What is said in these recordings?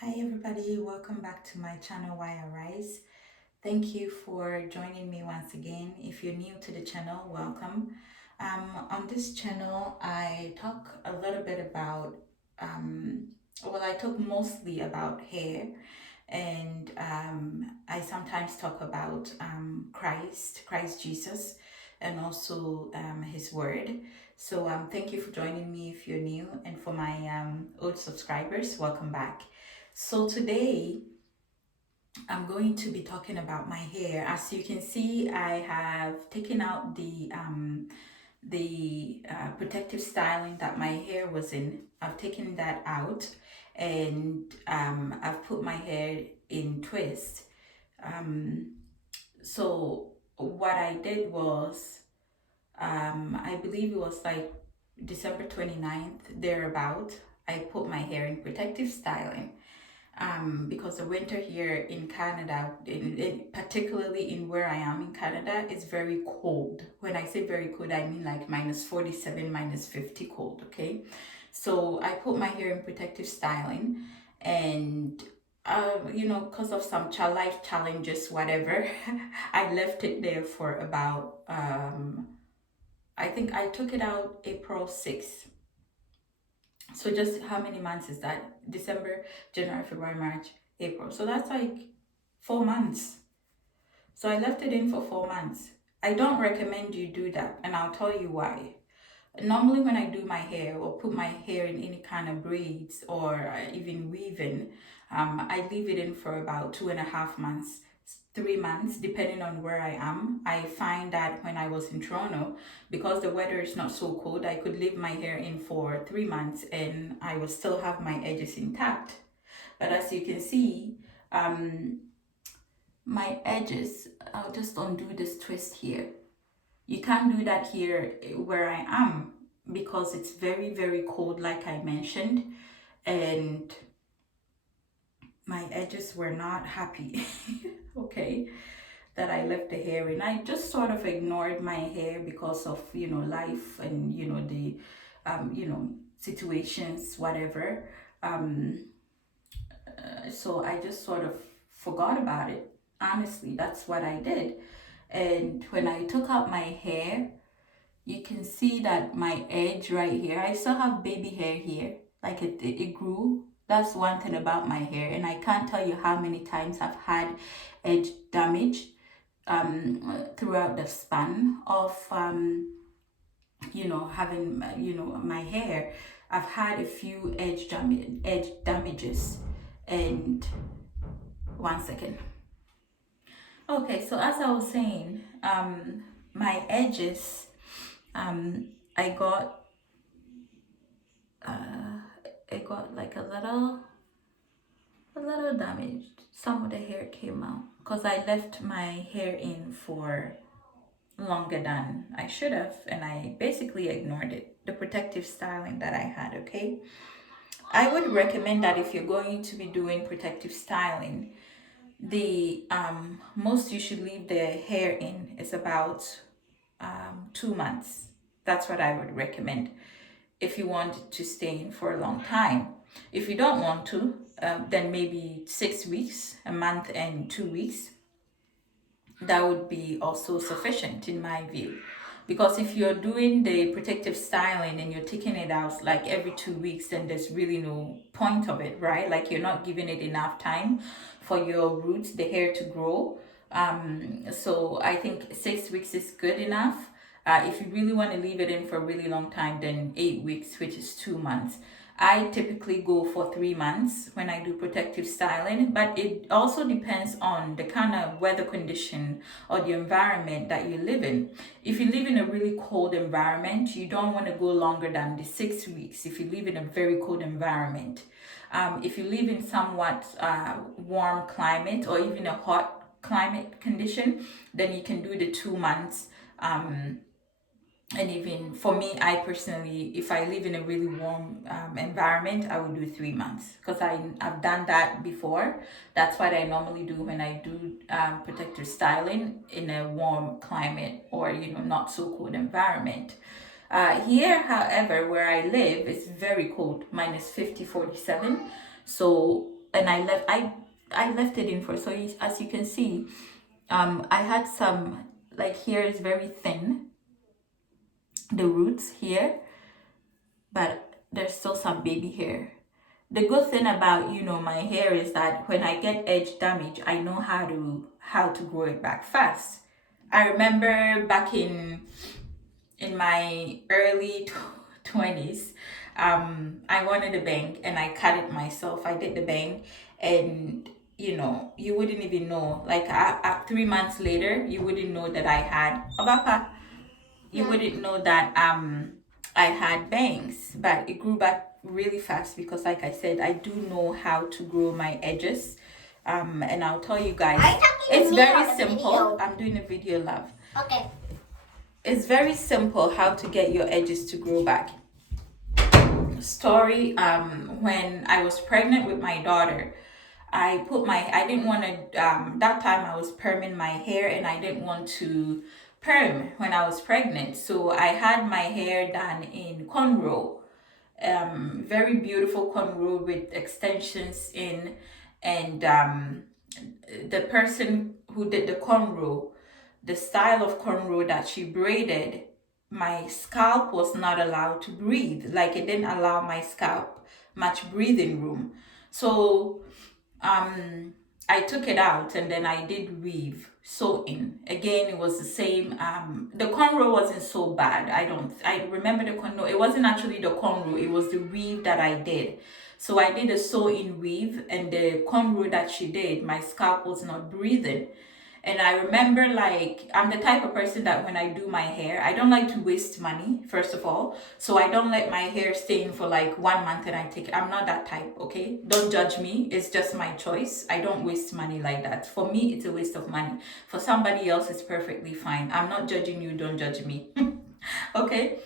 Hi everybody, welcome back to my channel Why I Rise. Thank you for joining me once again. If you're new to the channel, welcome. On this channel, I talk a little bit about, I talk mostly about hair, and I sometimes talk about Christ Jesus, and also His Word. So thank you for joining me if you're new, and for my old subscribers, welcome back. So today I'm going to be talking about my hair. As you can see, I have taken out the protective styling that my hair was in. I've taken that out, and I've put my hair in twist. Um, so what I did was, I believe it was like December 29th, thereabout, I put my hair in protective styling. Because the winter here in Canada, particularly in where I am in Canada, is very cold. When I say very cold, I mean like -47, -50 cold, okay? So I put my hair in protective styling, and because of some life challenges, whatever, I left it there for about, I think I took it out April 6th. So just how many months is that? December, January, February, March, April. So that's like 4 months. So I left it in for 4 months. I don't recommend you do that, and I'll tell you why. Normally, when I do my hair or put my hair in any kind of braids or even weaving, I leave it in for about 2.5 months, 3 months, depending on where I am. I find that when I was in Toronto, because the weather is not so cold, I could leave my hair in for 3 months and I will still have my edges intact. But as you can see, um, my edges, I'll just undo this twist here. You can't do that here where I am because it's very, very cold, like I mentioned, and my edges were not happy. Okay, that I left the hair in. I just sort of ignored my hair because of life and the situations, whatever. Um, so I just sort of forgot about it. Honestly, that's what I did. And when I took out my hair, you can see that my edge right here, I still have baby hair here, like it grew. That's one thing about my hair, and I can't tell you how many times I've had edge damage throughout the span of having my hair. I've had a few edge damages. And one second. Okay, so as I was saying, my edges, I got it got like a little damaged. Some of the hair came out because I left my hair in for longer than I should have, and I basically ignored it, the protective styling that I had. Okay, I would recommend that if you're going to be doing protective styling, the most you should leave the hair in is about 2 months. That's what I would recommend if you want it to stay in for a long time. If you don't want to, then maybe 6 weeks, a month and 2 weeks. That would be also sufficient in my view. Because if you're doing the protective styling and you're taking it out like every 2 weeks, then there's really no point of it, right? Like you're not giving it enough time for your roots, the hair to grow. So I think 6 weeks is good enough. If you really want to leave it in for a really long time, then 8 weeks, which is 2 months. I typically go for 3 months when I do protective styling, but it also depends on the kind of weather condition or the environment that you live in. If you live in a really cold environment, you don't want to go longer than the 6 weeks. If you live in a very cold environment, if you live in somewhat warm climate or even a hot climate condition, then you can do the 2 months. And even for me, I personally, if I live in a really warm environment, I would do 3 months because I've done that before. That's what I normally do when I do protective styling in a warm climate or not so cold environment. Here, however, where I live, it's very cold, -50, 47. So and I left it in for, so as you can see, I had some, like here is very thin, the roots here, but there's still some baby hair. The good thing about, you know, my hair is that when I get edge damage, I know how to grow it back fast. I remember back in my early 20s, I wanted a bang and I cut it myself. I did the bang, and you know, you wouldn't even know. Like 3 months later, you wouldn't know that I had Obapa. You wouldn't know that I had bangs, but it grew back really fast because, like I said, I do know how to grow my edges. And I'll tell you guys, it's very simple. I'm doing a video, love. Okay. It's very simple how to get your edges to grow back. Story, when I was pregnant with my daughter, I didn't want to, that time I was perming my hair and I didn't want to perm when I was pregnant. So I had my hair done in cornrow, very beautiful cornrow with extensions in, and the person who did the cornrow, the style of cornrow that she braided, my scalp was not allowed to breathe. Like it didn't allow my scalp much breathing room. So I took it out and then I did weave, sew in. Again, it was the same. The cornrow wasn't so bad. I remember the cornrow. It wasn't actually the cornrow. It was the weave that I did. So I did a sew in weave, and the cornrow that she did, my scalp was not breathing. And I remember, like, I'm the type of person that when I do my hair, I don't like to waste money, first of all. So I don't let my hair stay in for like 1 month and I take it. I'm not that type, okay? Don't judge me. It's just my choice. I don't waste money like that. For me, it's a waste of money. For somebody else, it's perfectly fine. I'm not judging you. Don't judge me. Okay?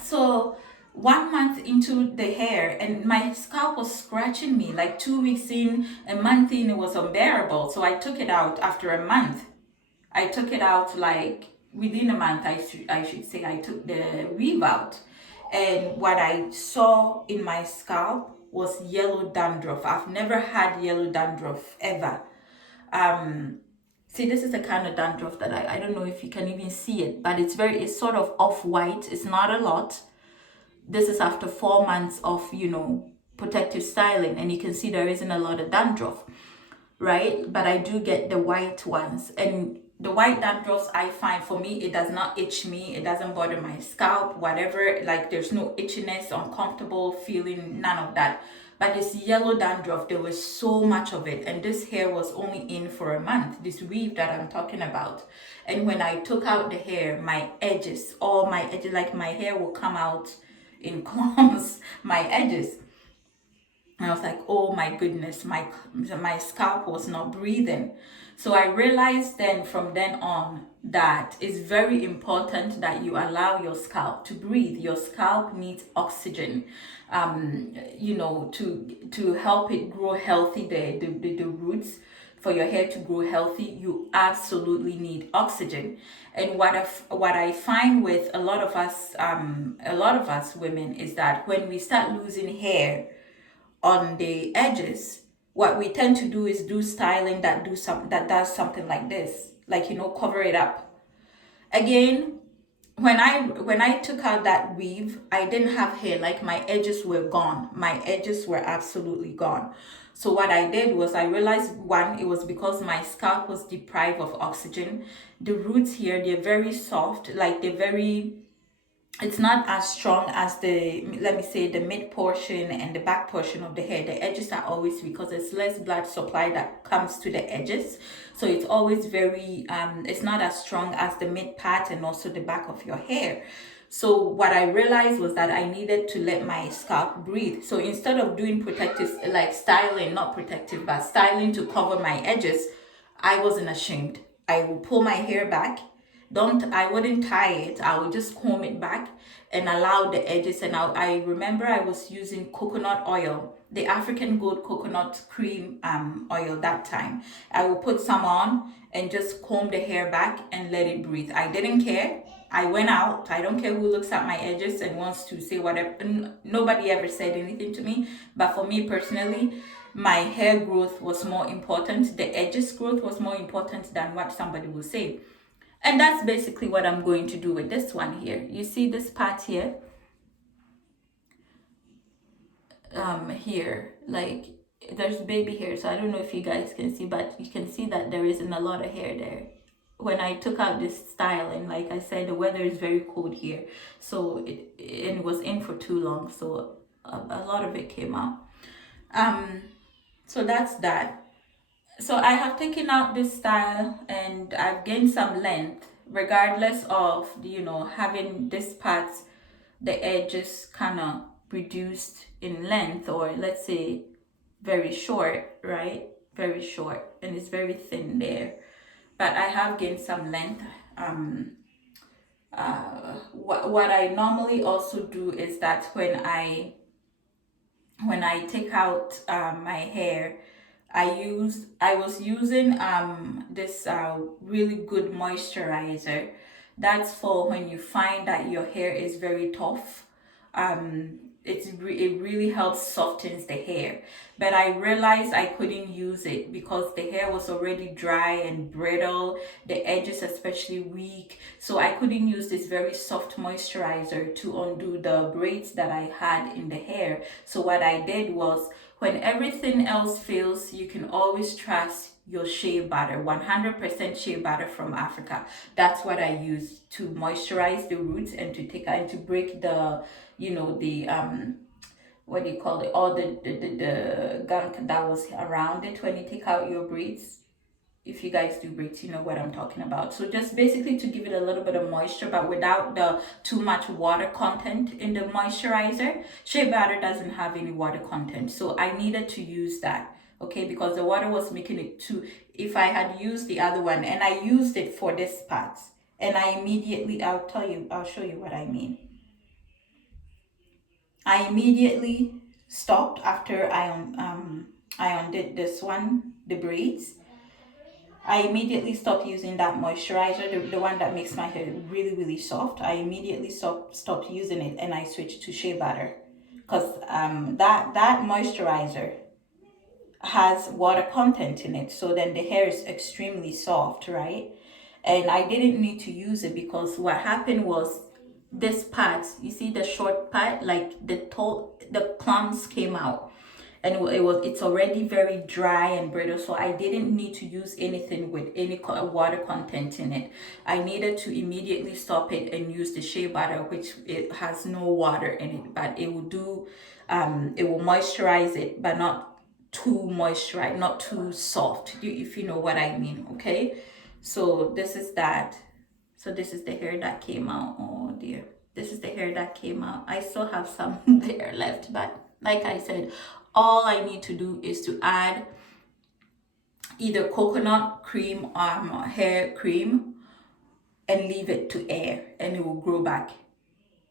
So 1 month into the hair and my scalp was scratching me. Like 2 weeks in, a month in, it was unbearable. So I took it out after a month. I took it out like within a month, I should say. I took the weave out, and what I saw in my scalp was yellow dandruff. I've never had yellow dandruff ever. See, this is the kind of dandruff that I don't know if you can even see it, but it's sort of off-white. It's not a lot. This is after 4 months of, you know, protective styling, and you can see there isn't a lot of dandruff, right? But I do get the white ones, and the white dandruffs, I find, for me, it does not itch me. It doesn't bother my scalp, whatever. Like there's no itchiness, uncomfortable feeling, none of that. But this yellow dandruff, there was so much of it, and this hair was only in for a month, this weave that I'm talking about. And when I took out the hair, my edges, all my edges, like my hair will come out in clumps, my edges. And I was like, oh my goodness, my scalp was not breathing. So I realized then, from then on, that it's very important that you allow your scalp to breathe. Your scalp needs oxygen, you know, to help it grow healthy. The roots, for your hair to grow healthy, you absolutely need oxygen. And what I find with a lot of us women is that when we start losing hair on the edges, what we tend to do is do styling that does something like this, like, you know, cover it up. Again, when I took out that weave, I didn't have hair. Like my edges were gone. My edges were absolutely gone. So what I did was, I realized, one, it was because my scalp was deprived of oxygen. The roots here, they're very soft, like it's not as strong as the, let me say, the mid portion and the back portion of the hair. The edges are always, because there's less blood supply that comes to the edges, so it's always very it's not as strong as the mid part and also the back of your hair. So what I realized was that I needed to let my scalp breathe. So instead of doing protective, like styling, not protective, but styling to cover my edges, I wasn't ashamed. I would pull my hair back. I wouldn't tie it. I would just comb it back and allow the edges. And I remember I was using coconut oil, the African Gold coconut cream oil that time. I would put some on and just comb the hair back and let it breathe. I didn't care. I went out. I don't care who looks at my edges and wants to say whatever. Nobody ever said anything to me. But for me personally, my hair growth was more important, the edges growth was more important than what somebody will say. And that's basically what I'm going to do with this one here. You see this part here? Here, like, there's baby hair, so I don't know if you guys can see, but you can see that there isn't a lot of hair there. When I took out this styling, like I said, the weather is very cold here, so it was in for too long, so a lot of it came out. So that's that. So I have taken out this style and I've gained some length, regardless of, having this part, the edges kind of reduced in length, or let's say very short, right? Very short, and it's very thin there. But I have gained some length. What I normally also do is that when I take out my hair, I was using this really good moisturizer. That's for when you find that your hair is very tough. It really helps softens the hair, but I realized I couldn't use it because the hair was already dry and brittle, the edges especially weak, so I couldn't use this very soft moisturizer to undo the braids that I had in the hair. So what I did was, when everything else fails, you can always trust your shea butter, 100% shea butter from Africa. That's what I use to moisturize the roots and to take and to break the, the what do you call it, all the gunk that was around it when you take out your braids. If you guys do braids, you know what I'm talking about. So just basically to give it a little bit of moisture, but without the too much water content in the moisturizer. Shea butter doesn't have any water content, so I needed to use that, okay, because the water was making it too. If I had used the other one, and I used it for this part, and I'll show you what I mean. I immediately stopped after I undid this one, the braids. I immediately stopped using that moisturizer, the one that makes my hair really, really soft. I immediately stopped using it, and I switched to shea butter, because that moisturizer has water content in it, so then the hair is extremely soft, right? And I didn't need to use it because what happened was, this part, you see the short part, like the clumps came out, and it's already very dry and brittle, so I didn't need to use anything with any water content in it. I needed to immediately stop it and use the shea butter, which it has no water in it, but it will do, it will moisturize it, but not too moisturized, not too soft, if you know what I mean, okay? So this is that. So this is the hair that came out. Oh dear. This is the hair that came out. I still have some there left, but like I said, all I need to do is to add either coconut cream, hair cream, and leave it to air, and it will grow back.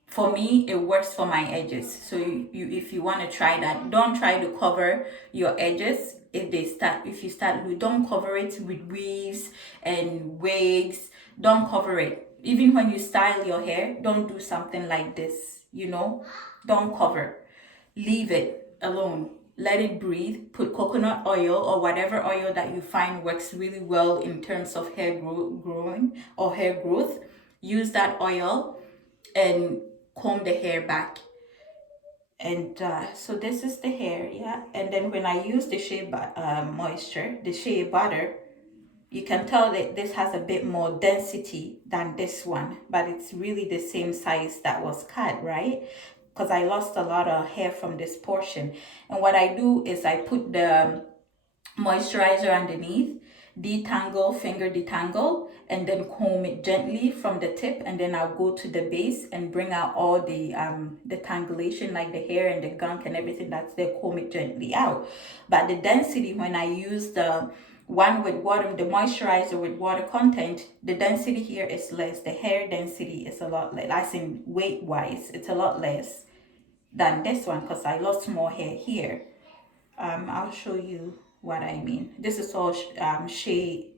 For me, it works for my edges. So if you want to try that, don't try to cover your edges. If you start, don't cover it with weaves and wigs. Don't cover it. Even when you style your hair, don't do something like this, don't cover. Leave it alone. Let it breathe. Put coconut oil or whatever oil that you find works really well in terms of hair growing or hair growth. Use that oil and comb the hair back. And so this is the hair, yeah. And then when I use the shea butter, you can tell that this has a bit more density than this one, but it's really the same size that was cut, right? Because I lost a lot of hair from this portion. And what I do is I put the moisturizer underneath, finger detangle, and then comb it gently from the tip, and then I'll go to the base and bring out all the tangulation, like the hair and the gunk and everything that's there, comb it gently out. But the density, when I use the one with water, the moisturizer with water content, the density here is less. The hair density is a lot less, as in weight wise, it's a lot less than this one, because I lost more hair here. I'll show you what I mean. This is all shea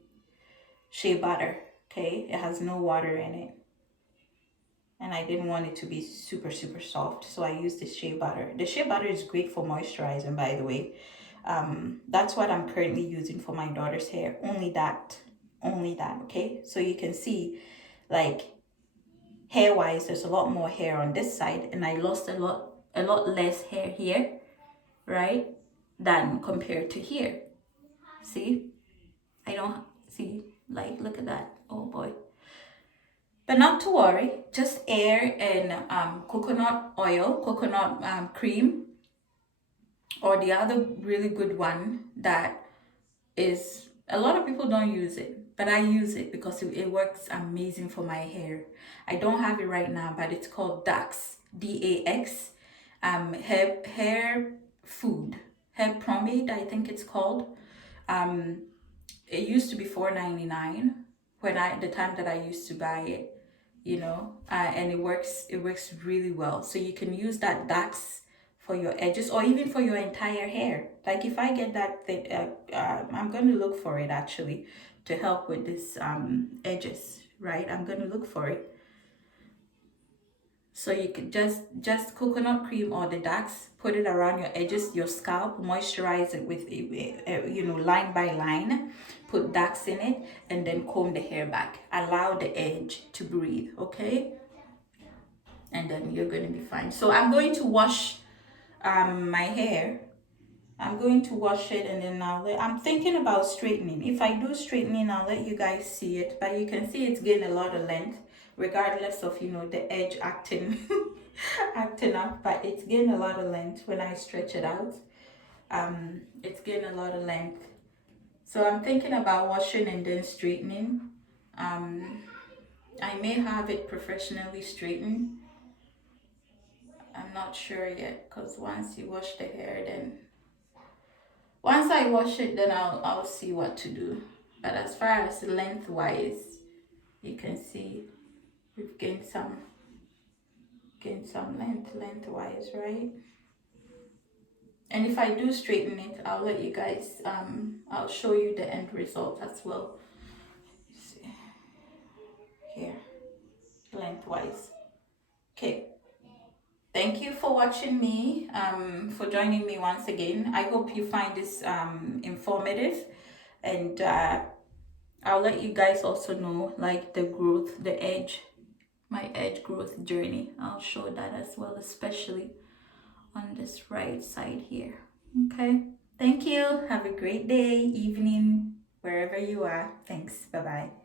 butter, okay? It has no water in it, and I didn't want it to be super, super soft, so I used the shea butter. The shea butter is great for moisturizing, by the way. That's what I'm currently using for my daughter's hair. Only that, okay? So you can see, like, hair wise, there's a lot more hair on this side, and I lost a lot less hair here, right, than compared to here. See, I don't see, like, look at that. Oh boy. But not to worry, just air and coconut oil, coconut cream, or the other really good one that is, a lot of people don't use it, but I use it because it works amazing for my hair. I don't have it right now, but it's called Dax, DAX, hair food, hair pomade, I think it's called. It used to be $4.99 when the time that I used to buy it, and it works really well. So you can use that Dax for your edges, or even for your entire hair. Like if I get that thing, I'm going to look for it actually to help with this edges, right? I'm going to look for it. So you can just coconut cream or the Dax, put it around your edges, your scalp, moisturize it with, line by line, put Dax in it, and then comb the hair back. Allow the edge to breathe, okay? And then you're going to be fine. So I'm going to wash my hair. I'm going to wash it, and then I'm thinking about straightening. If I do straightening, I'll let you guys see it, but you can see it's gained a lot of length, regardless of, the edge acting acting up, but it's gained a lot of length when I stretch it out. It's gained a lot of length. So I'm thinking about washing and then straightening. I may have it professionally straightened. I'm not sure yet, because once you wash the hair, then once I wash it, then I'll see what to do. But as far as lengthwise, you can see we've gained some lengthwise, right? And if I do straighten it, I'll let you guys, I'll show you the end result as well. See here, lengthwise. Okay. Thank you for watching me, for joining me once again. I hope you find this informative, and I'll let you guys also know, like, the growth, my edge growth journey. I'll show that as well, especially on this right side here. Okay. Thank you. Have a great day, evening, wherever you are. Thanks. Bye-bye.